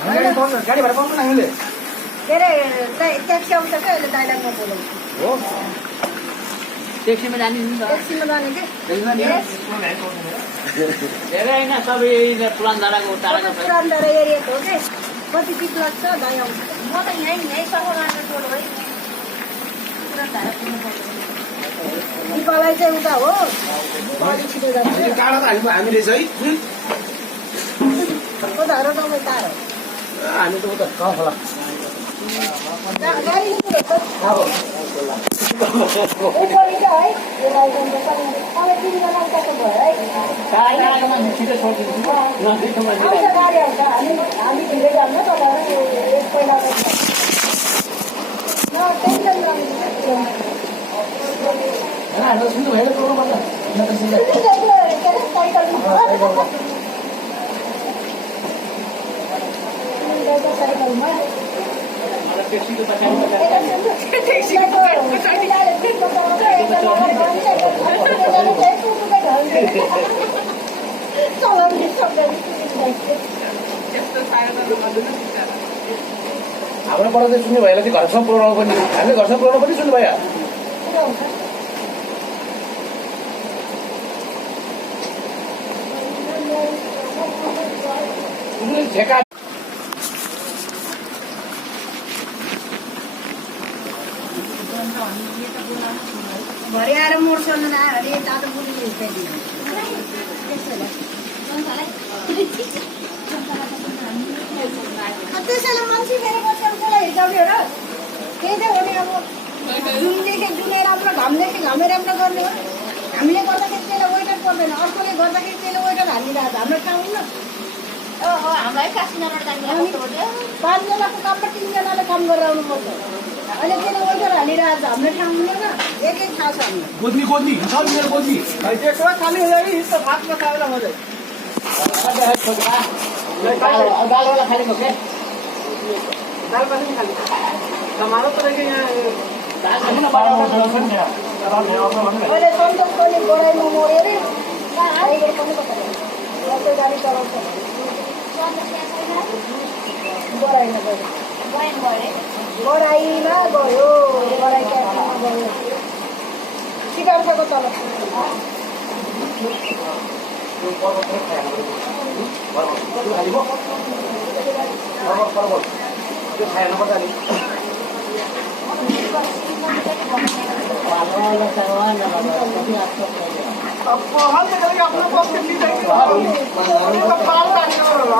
गाडी भाडा पाउँदैन हामीले के अरे ट्याक्सी आउँछ क्या अहिले दाइलामा बोलाउँछु हो ट्याक्सीमा जाने नि त ट्याक्सीमा जाने कि धेरै होइन सबै पुरानधाराको टाढाको पुरानधारा एरियाको हो कि कति टिप लाग्छ दाइ आउँछ म त यहीँ सफामार्केट बोल है पुरानधारा पुग्नुपर्छ दिपालाई चाहिँ उता हो अलिक छिटो जान्छ टाढा त हामी रहेछ है उता हो र तपाईँ टाढो हामी त उता कहाँ खोला गाडी उपरि त है यो लाइसेन्स तपाईँ 3 जना उताको भयो है टाढामा छिटो छोडिदिनु नजिकमा आउँछ गाडी आउँछ हामी ढिलै जान्न तपाईँहरू एक पहिला न टेन्सन नलिनु सुन्नु भएन प्रोग्राम गर्दा साइकलमा ट्याक्सीको पछाडि हाम्रोबाट चाहिँ सुन्नु भएन चाहिँ घरसम्म पुऱ्याउनु पनि हामीले घरसम्म पुऱ्याउनु पनि सुन्नु भयो ठेका भरे आएर मोड्छन् अरे तातो बुढी त्यसैले मान्छे मेरो बच्चा उसलाई हिर्काउने हो र त्यही त हो नि अब जुनदेखि जुनै राम्रो घामदेखि घामै राम्रो गर्ने हो हामीले गर्दाखेरि त्यसलाई वेटर पर्दैन अर्कोले गर्दाखेरि त्यसले वेटर हालिरहेको हाम्रो ठाउँ न हामीलाई काशीनगर जाने 5 जनाको काममा 3 जनाले काम गरेर आउनुपर्छ अहिले त्यसले वेटर हालिरहेको छ हाम्रो ठाउँ हुँदैन एक थाहा छ हामीलाई गोद्नी गोद्नी छ मेरो गोद्नी त्यसो खाली हुँदैन यस्तो भातमा खाएर मजा दालवाला खानेको के दाल पनि खाली हमारो तरह के यहाँ दाल खाने न बाटो अहिले सन्तोष पनि गोराइमा मऱ्यो अरे अहिले पनि कसै गाडी चलाउँछ गोराइमा गयो गोराइमा गयो गोराइ क्याफेमा गयो सिकाउँछको तल अब हम तो कभी अपने पास के लिए जाएंगे तो बाल काटने वाला